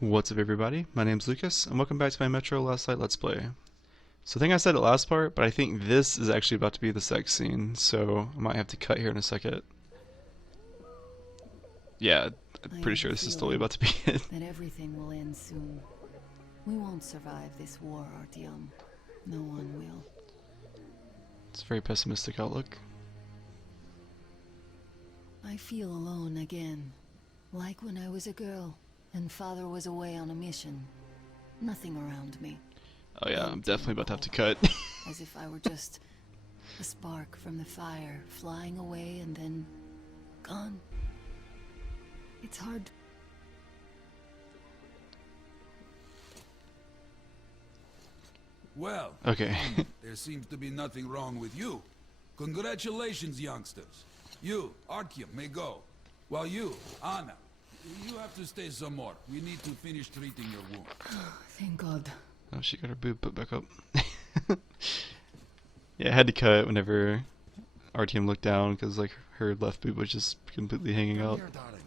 What's up everybody, my name's Lucas, and welcome back to my Metro Last Light Let's Play. So I think I said it last part, but I think this is actually about to be the sex scene, so I might have to cut here in a second. Yeah, I'm pretty sure this is totally about to be it. That everything will end soon. We won't survive this war, Artyom. No one will. It's a very pessimistic outlook. I feel alone again. Like when I was a girl, and father was away on a mission. Nothing around me. Oh yeah, I'm definitely about to have to cut. As if I were just a spark from the fire, flying away and then gone. It's hard. Well, Okay. there seems to be nothing wrong with you. Congratulations, youngsters. You, Artyom, may go. While you, Ana, you have to stay some more. We need to finish treating your wound. Thank God. Oh, she got her boob put back up. Yeah, I had to cut whenever Artyom looked down, because like her left boob was just completely hanging out. Here, darling.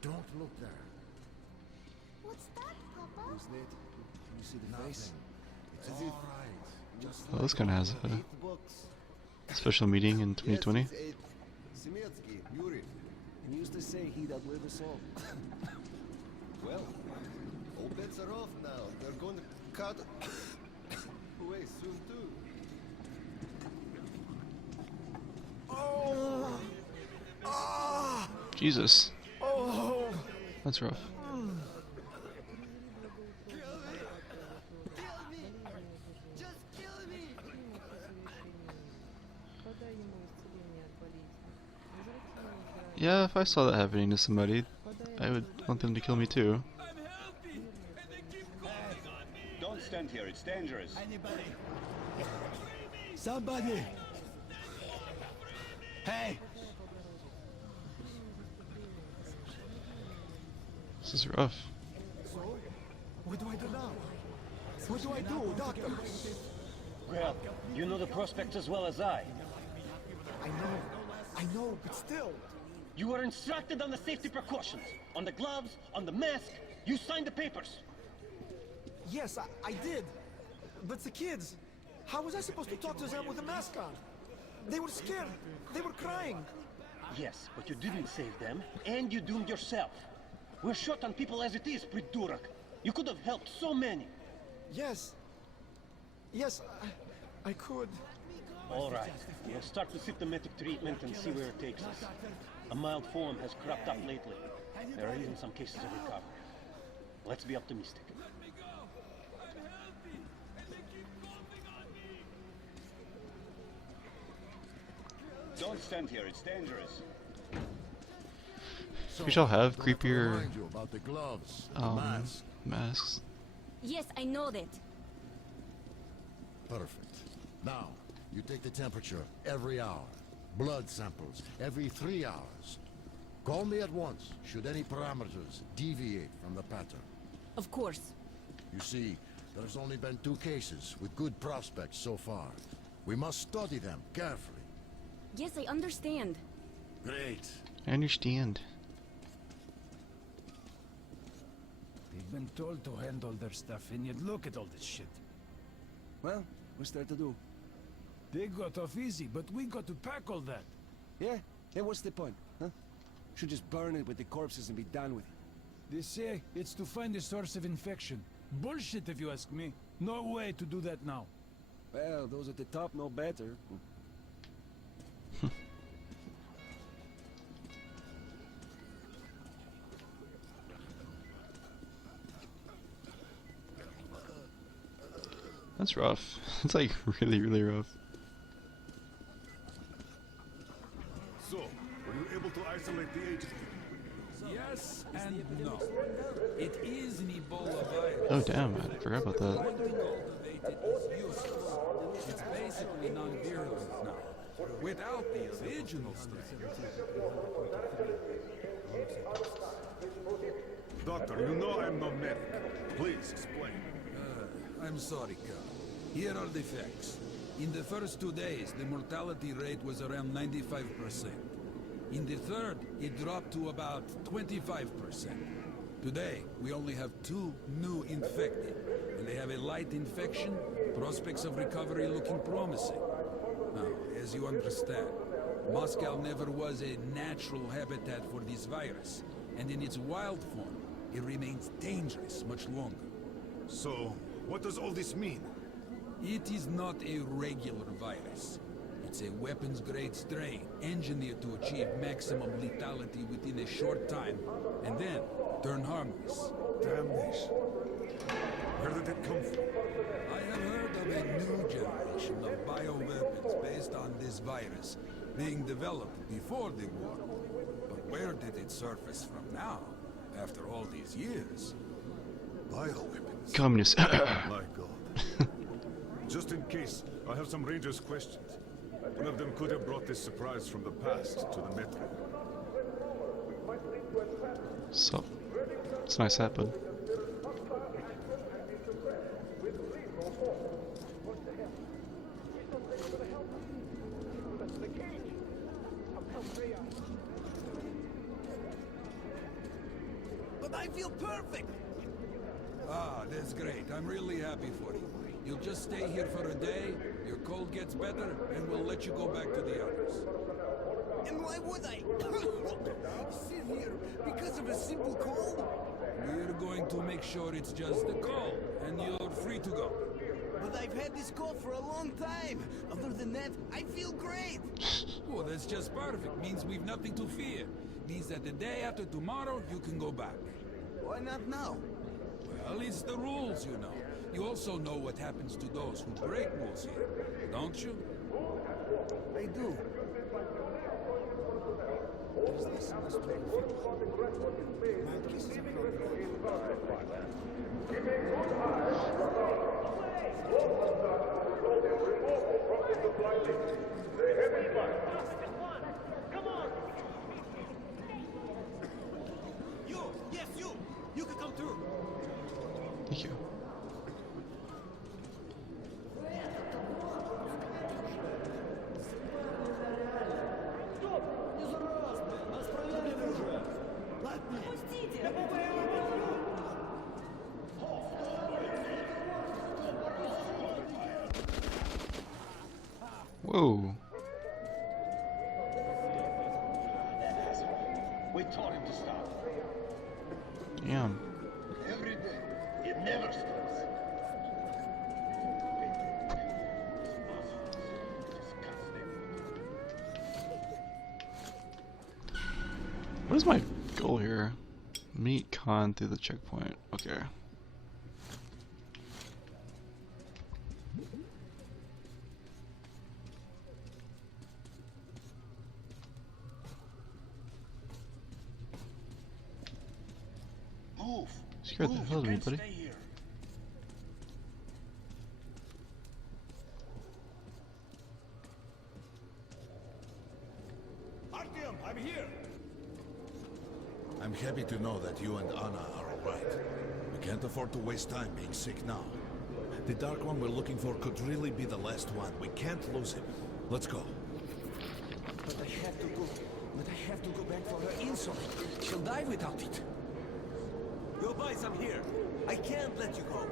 Don't look there. What's that, Papa? Isn't it? Can you see the face? It's all right. Just Oh, this kind of has eight a books. special meeting in 2020. Yes, it's eight. Semetsky, Yuri. He used to say he'd outlive us all. Well, all bets are off now. They're going to cut away soon too. Oh! Ah! Jesus, Oh! that's rough. Yeah, if I saw that happening to somebody, I would want them to kill me too. Don't stand here, it's dangerous. Anybody? Somebody! Hey! This is rough. So, what do I do now? What do I do, doctor? Well, you know the prospects as well as I. I know, but still. You were instructed on the safety precautions, on the gloves, on the mask. You signed the papers. Yes, I did. But the kids, how was I supposed to talk to them with a mask on? They were scared. They were crying. Yes, but you didn't save them, and you doomed yourself. We're short on people as it is, Pridurak. You could have helped so many. Yes. Yes, I could. All right, we'll start with symptomatic treatment and see where it takes us. A mild form has cropped up lately. There are even some cases of recovery. Let's be optimistic. Don't stand here, it's dangerous. We shall have Don't to creepier remind you about the gloves, the mask. masks. Yes, I know that. Perfect. Now, you take the temperature every hour. Blood samples every 3 hours. Call me at once should any parameters deviate from the pattern. Of course. You see, there's only been 2 cases with good prospects so far. We must study them carefully. Yes, I understand. Great. I understand. They've been told to handle their stuff, and yet look at all this shit. Well, what's there to do? They got off easy, but we got to pack all that. Yeah? Then what's the point, huh? Should just burn it with the corpses and be done with it. They say it's to find the source of infection. Bullshit, if you ask me. No way to do that now. Well, those at the top know better. That's rough. It's like really, really rough. So, were you able to isolate the agent? Yes and no. It is an Ebola virus. Oh damn, I forgot about that. Cultivated is useless. It's basically non-virulent now. Without the original strain. Doctor, you know I'm no medic. Please explain. I'm sorry, Carl. Here are the facts. In the first 2 days, the mortality rate was around 95%. In the third, it dropped to about 25%. Today, we only have 2 new infected, and they have a light infection. Prospects of recovery looking promising. Now, as you understand, Moscow never was a natural habitat for this virus, and in its wild form, it remains dangerous much longer. So, what does all this mean? It is not a regular virus. It's a weapons-grade strain, engineered to achieve maximum lethality within a short time, and then turn harmless. Damnation. Where did it come from? I have heard of a new generation of bioweapons based on this virus being developed before the war. But where did it surface from now, after all these years? Bioweapons. Communist. My God. Just in case, I have some Rangers' questions. One of them could have brought this surprise from the past to the Metro. So, it's a nice hat, bud. But I feel perfect! Ah, that's great. I'm really happy for you. You'll just stay here for a day, your cold gets better, and we'll let you go back to the others. And why would I sit here because of a simple cold? We're going to make sure it's just a cold, and you're free to go. But I've had this cold for a long time. Other than that, I feel great. Oh, that's just perfect. Means we've nothing to fear. Means that the day after tomorrow, you can go back. Why not now? Well, it's the rules, you know. You also know what happens to those who break rules here, don't you? I do. There's this in this plane field. Mad kisses have been on the road. You! Yes, you! You can come through! Thank you. Whoa. We told him to stop. Damn. Every day. It never stops. What is my goal here? Meet Khan through the checkpoint. Okay. Move! Scared the Move, hell out of you me, can't buddy. stay here. Artyom, I'm here! I'm happy to know that you and Ana are alright. We can't afford to waste time being sick now. The Dark One we're looking for could really be the last one. We can't lose him. Let's go. But I have to go. But I have to go back for her insulin. She'll die without it. Go buy some here. I can't let you go.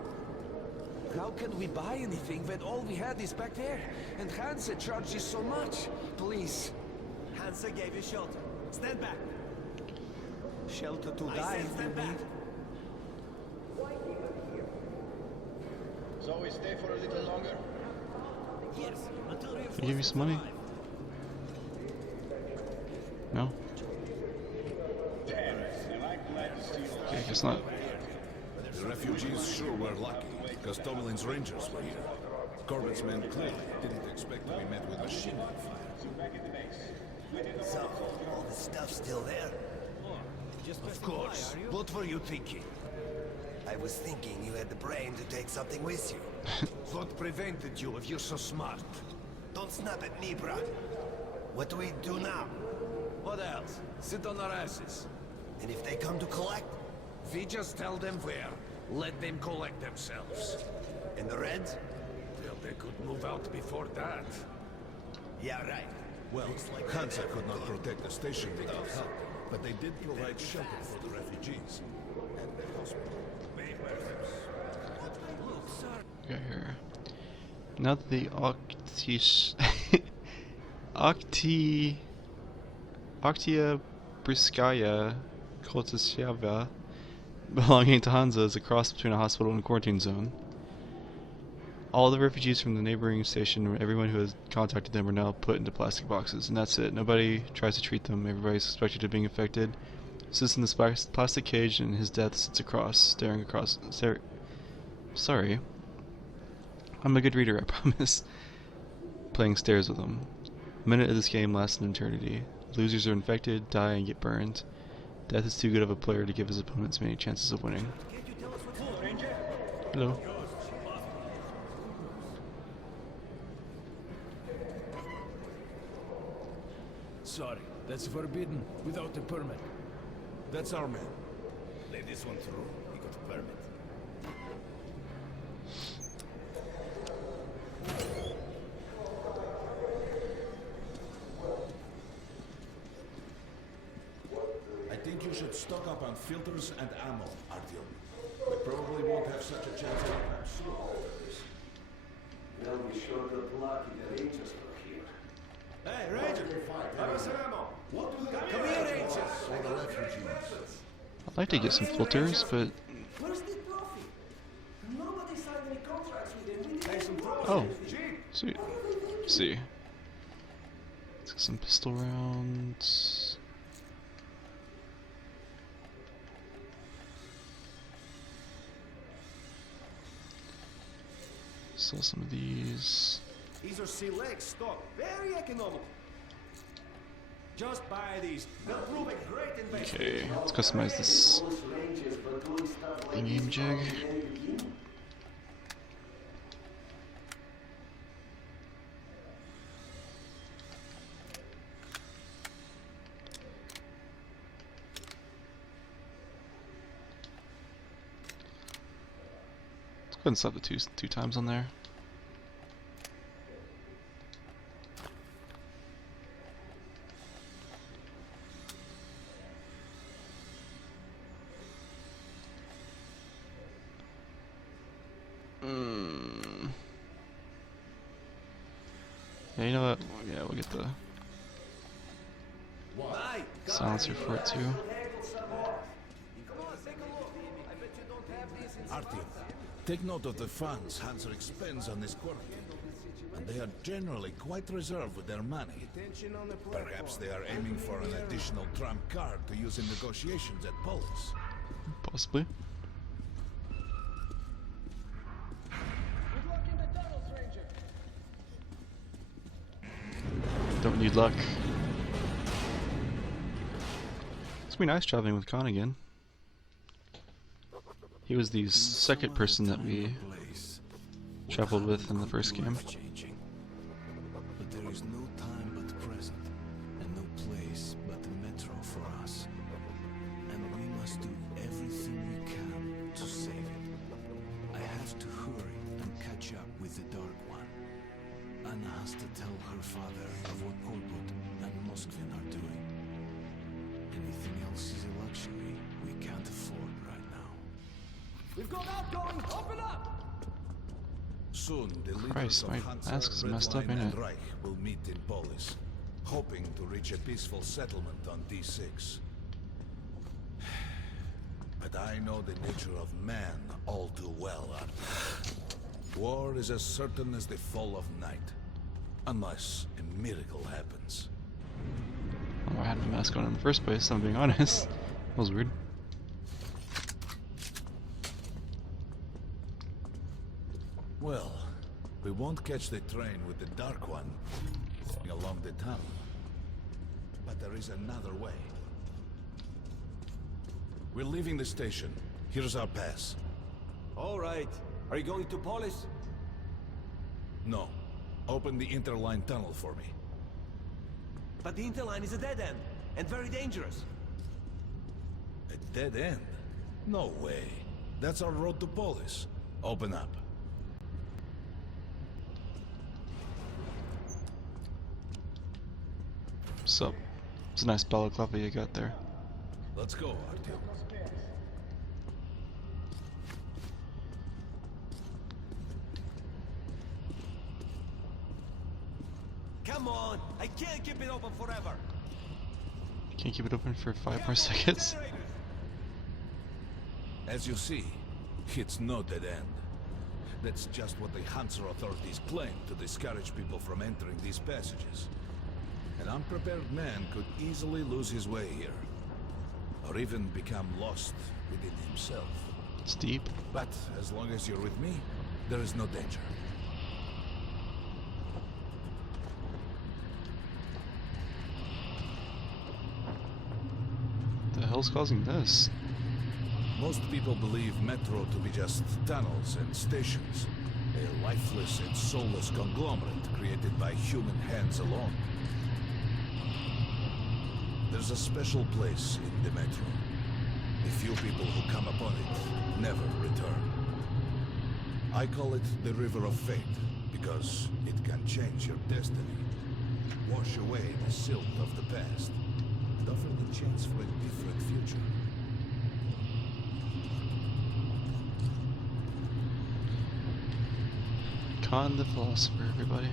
How can we buy anything when all we had is back there? And Hansa charges so much. Please. Hansa gave you shelter. Stand back. Shelter to I die said if you stand back. need. So we stay for a little longer? Yes, until Can I give you some money? No? Damn it. Am I glad to see you? Okay, I guess not. The refugees sure were lucky, because Tomelin's Rangers were here. Corbett's men clearly didn't expect to be met with machine gun fire. So, all the stuff still there? Of course. What were you thinking? I was thinking you had the brain to take something with you. What prevented you if you're so smart? Don't snap at me, bruh. What do we do now? What else? Sit on our asses. And if they come to collect? We just tell them where. Let them collect themselves. And the Reds? Well, they could move out before that. Yeah, right. Well, Hansa could not protect the station without help, but they did provide shelter for the refugees. And Now that the Oktia Briskaya Koltsyava belonging to Hansa is a cross between a hospital and a quarantine zone. All the refugees from the neighboring station and everyone who has contacted them are now put into plastic boxes, and that's it. Nobody tries to treat them. Everybody's suspected of being infected. Sits in this plastic cage, and his death sits across, staring across. Sorry. I'm a good reader, I promise. Playing stairs with him. A minute of this game lasts an eternity. Losers are infected, die, and get burned. Death is too good of a player to give his opponents many chances of winning. Hello. Sorry, that's forbidden without a permit. That's our man. Let this one through. He got a permit. I think you should stock up on filters and ammo, Artyom. We probably won't have such a chance anytime soon. They'll be short of luck if the Rangers are here. Hey, Ranger! Have us some ammo! Come here, Rangers! For the refugees. I'd like to get some filters, but... Where's the trophy? Nobody signed any contracts with him. Hey, some trophies. Oh, sweet. Let's see. Let's get some pistol rounds. Sell some of these. These are select stock. Very economical. Just buy these. They'll prove a great investment. Okay, let's customize this in-game jig. Let's go ahead and slap the two times on there. Yeah, you know what? Yeah, we'll get the silencer for it too. Artyom, take note of the funds Hansa expends on this quarantine. And they are generally quite reserved with their money. Perhaps they are aiming for an additional trump card to use in negotiations at Polis. Possibly. Don't need luck. It's gonna be nice traveling with Khan again. He was the second person that we traveled with in the first game. But there is no time but the present, and no place but the metro for us. And we must do everything we can to save it. I have to hurry and catch up with the Dark One. Ana has to tell her father of what Korbut and Moskvin are doing. Anything else is a luxury we can't afford right now. We've got outgoing! Open up! Soon, the leaders Christ, of my Hansa, mask is Red messed up, Line, ain't and it? Reich will meet in Polis, hoping to reach a peaceful settlement on D6. But I know the nature of man all too well, Artyom. War is as certain as the fall of night, unless a miracle happens. Oh, I had my mask on in the first place, I'm being honest. That was weird. Well, we won't catch the train with the Dark One along the tunnel. But there is another way. We're leaving the station. Here's our pass. All right. Are you going to Polis? No. Open the interline tunnel for me. But the interline is a dead end, and very dangerous. A dead end? No way. That's our road to Polis. Open up. So, it's a nice balaclava you got there. Let's go, Artyom. Come on, I can't keep it open forever. Can't keep it open for 5 more seconds. As you see, it's no dead end. That's just what the Hansa authorities claim to discourage people from entering these passages. An unprepared man could easily lose his way here, or even become lost within himself. It's deep. But as long as you're with me, there is no danger. The hell's causing this? Most people believe Metro to be just tunnels and stations, a lifeless and soulless conglomerate created by human hands alone. There's a special place in the Metro. The few people who come upon it never return. I call it the River of Fate, because it can change your destiny, wash away the silt of the past, and offer the chance for a different future. Khan the philosopher, everybody.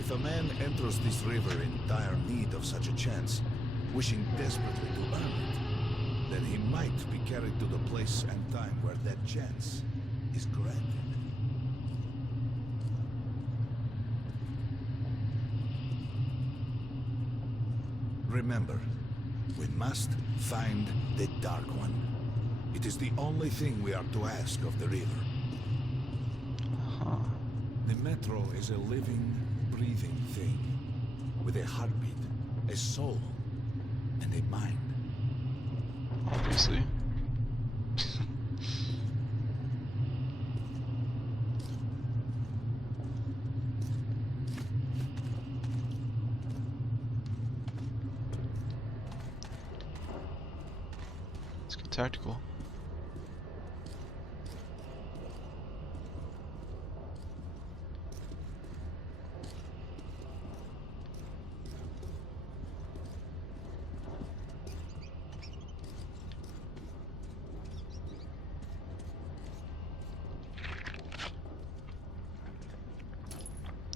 If a man enters this river in dire need of such a chance, wishing desperately to earn it, then he might be carried to the place and time where that chance is granted. Remember, we must find the Dark One. It is the only thing we are to ask of the river. Huh. The Metro is a living, breathing thing, with a heartbeat, a soul, and a mind. Obviously. Let's get tactical.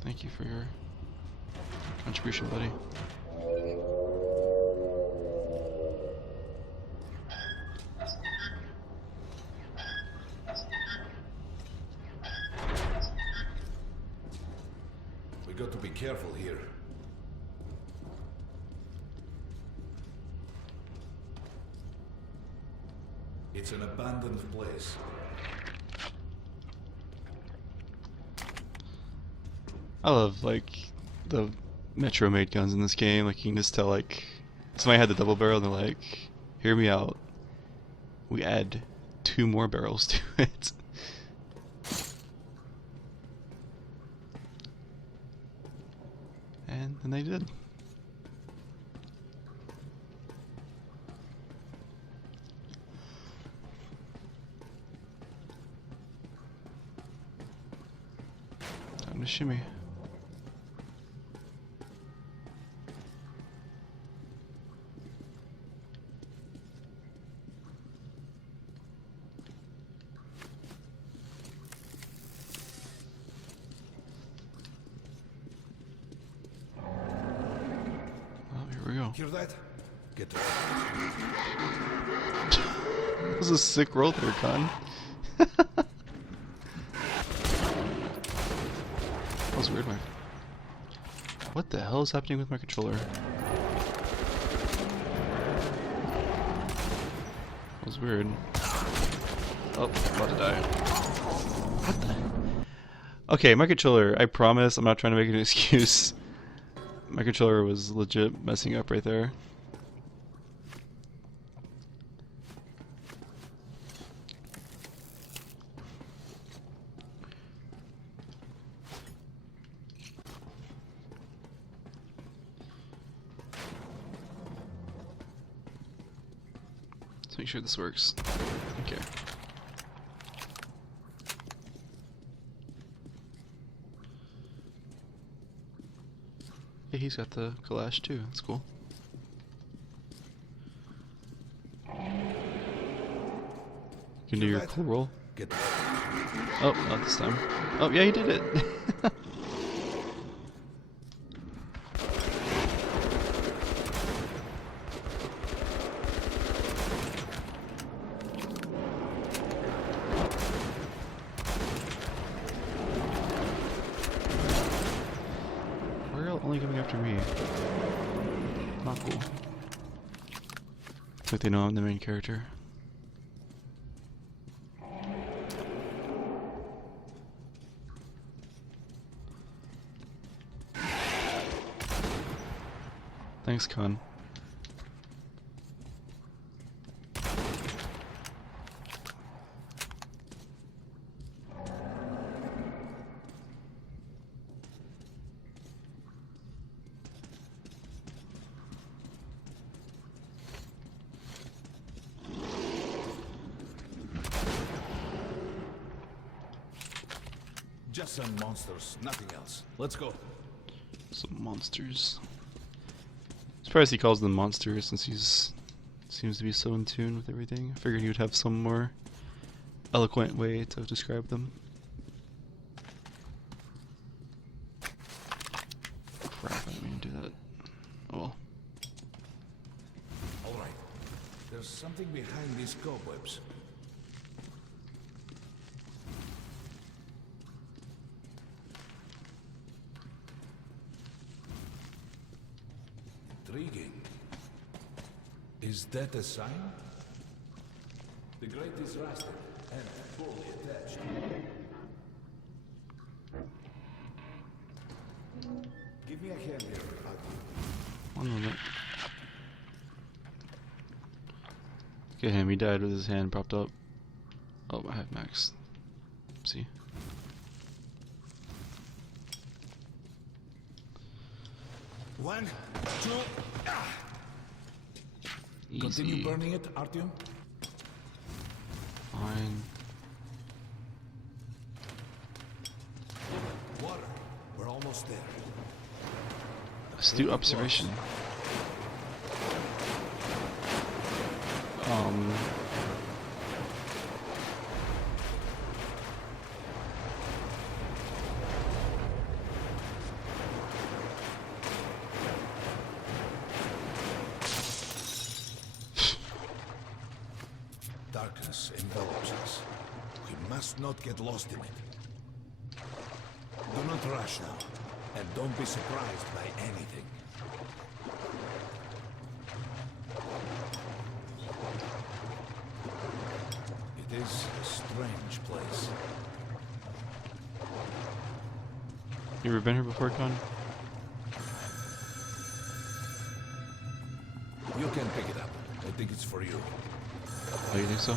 Thank you for your contribution, buddy. We got to be careful here. It's an abandoned place. I love, like, the Metro made guns in this game. Like, you can just tell, like, somebody had the double barrel and they're like, hear me out. We add 2 more barrels to it. And then they did. Time to shimmy. Hear that? Get to it. That was a sick roll there, Khan. That was weird, man. What the hell is happening with my controller? That was weird. Oh, I'm about to die. What the? Okay, my controller, I promise, I'm not trying to make an excuse. My controller was legit messing up right there. Let's make sure this works. Okay. Yeah, he's got the Kalash too. That's cool. You can do your that. cool roll. Get Oh, not this time. Oh, yeah, you did it. Why are you only coming after me? Not cool. It's like they know I'm the main character. Thanks, Khan. just some monsters, nothing else. Let's go. Some monsters. Surprised he calls them monsters since he's seems to be so in tune with everything. I figured he would have some more eloquent way to describe them. Crap, I didn't mean to do that. Oh well. All right. There's something behind these cobwebs. Intriguing. Is that a sign? The grate is rusted and fully attached. Give me a hand here, Artyom. One moment. Look at him, he died with his hand propped up. Oh, I have max. See? One, two, Easy. Continue burning it, Artyom. Fine. Water. We're almost there. Astute observation. Darkness envelops us. We must not get lost in it. Do not rush now, and don't be surprised by anything. It is a strange place. You ever been here before, Khan? You can pick it up. I think it's for you. Oh, you think so?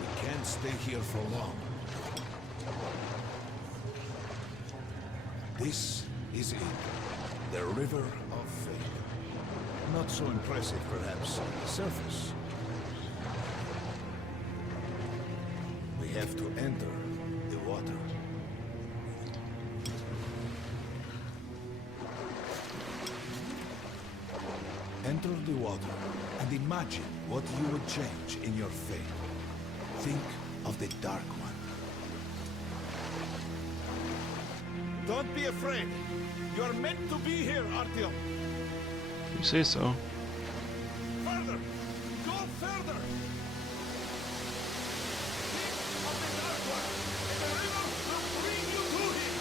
We can't stay here for long. This is it. The River of Fate. Not so impressive, perhaps, on the surface. We have to enter the water. Enter the water and imagine what you would change in your fate. Think of the Dark One. Don't be afraid. You're meant to be here, Artyom. You say so. Further! Go further! Think of the Dark One, and the river will bring you to him!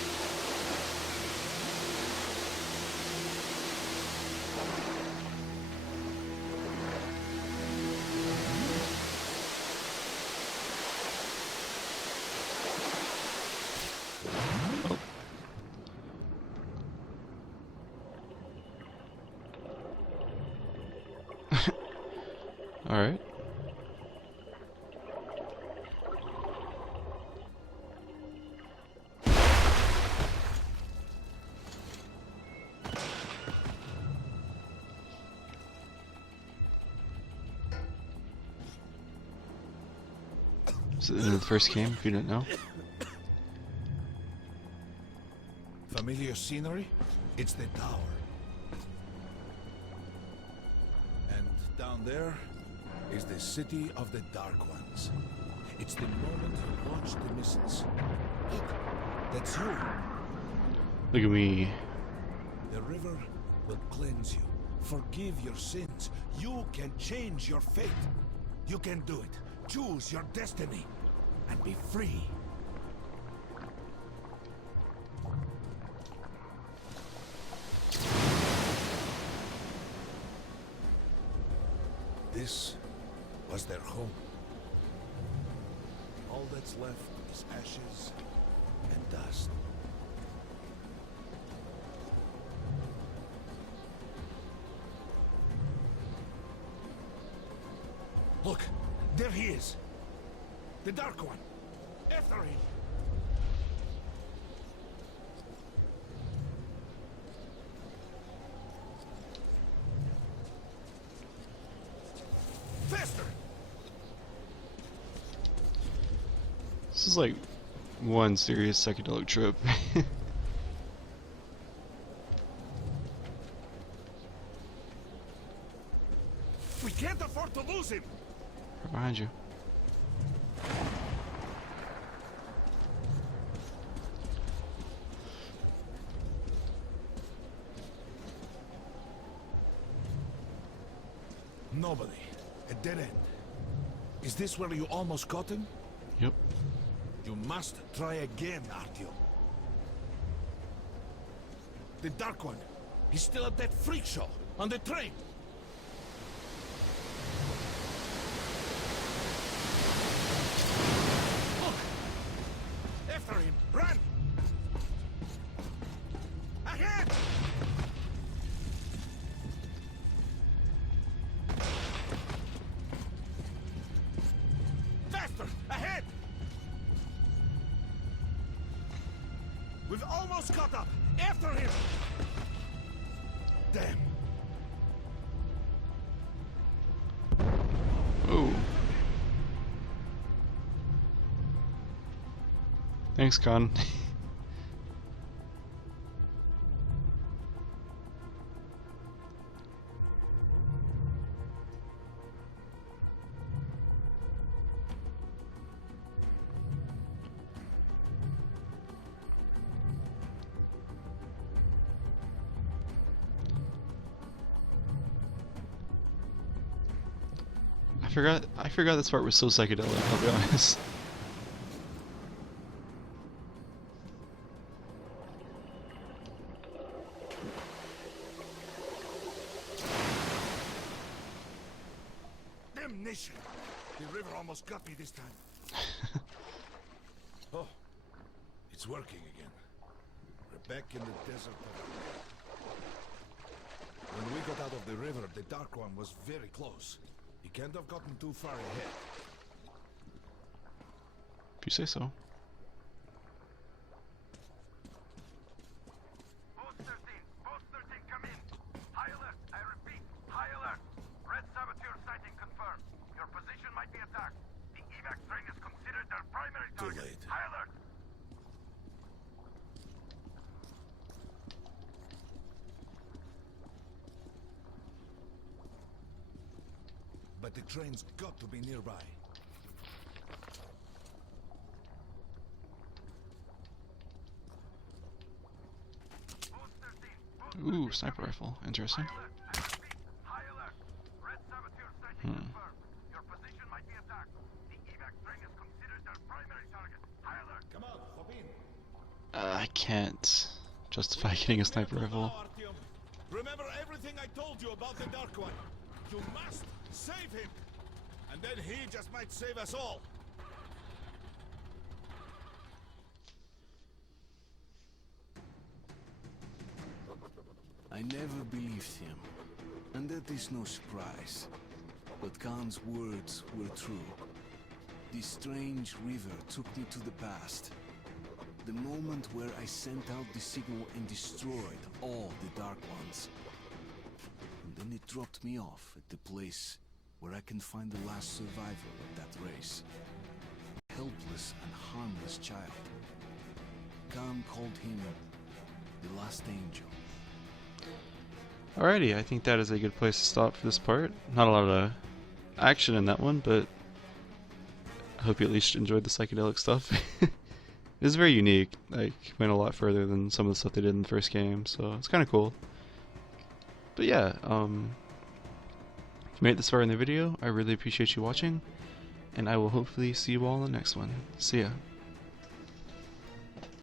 Alright. Is it the end of the first game, if you didn't know? Familiar scenery? It's the tower. And down there is the city of the Dark Ones. It's the moment you launch the missiles. Look, that's you. Look at me. The river will cleanse you, forgive your sins. You can change your fate. You can do it. Choose your destiny and be free. This was their home. All that's left is ashes and dust. Look, there he is. The Dark One. After him. Faster! This is like one serious psychedelic trip. We can't afford to lose him! Right behind you. Nobody. A dead end. Is this where you almost caught him? Yep. You must try again, Artyom. The Dark One. He's still at that freak show. On the train. Look! After him! Run! Ahead! Faster! Ahead! We've almost caught up! After him! Damn! Oh. Thanks, Khan. I forgot this part was so psychedelic, I'll be honest. Damnation! The river almost got me this time. Oh, it's working again. We're back in the desert. When we got out of the river, the Dark One was very close. He can't have gotten too far ahead. If you say so. Post 13, come in. High alert, I repeat, high alert. Red saboteur sighting confirmed. Your position might be attacked. The evac train is considered their primary target. Too late. High alert. But the train's got to be nearby. Ooh, sniper rifle. Interesting. Hmm. I can't justify getting a sniper rifle. Remember everything I told you about the Dark One. You must save him. And then he just might save us all. I never believed him, and that is no surprise. But Khan's words were true. This strange river took me to the past. The moment where I sent out the signal and destroyed all the Dark Ones. And then it dropped me off at the place where I can find the last survivor of that race. helpless and harmless child. Khan called him the last angel. Alrighty, I think that is a good place to stop for this part. Not a lot of action in that one, but I hope you at least enjoyed the psychedelic stuff. It is very unique. Like, went a lot further than some of the stuff they did in the first game, so it's kind of cool. But yeah, if you made it this far in the video, I really appreciate you watching, and I will hopefully see you all in the next one. See ya.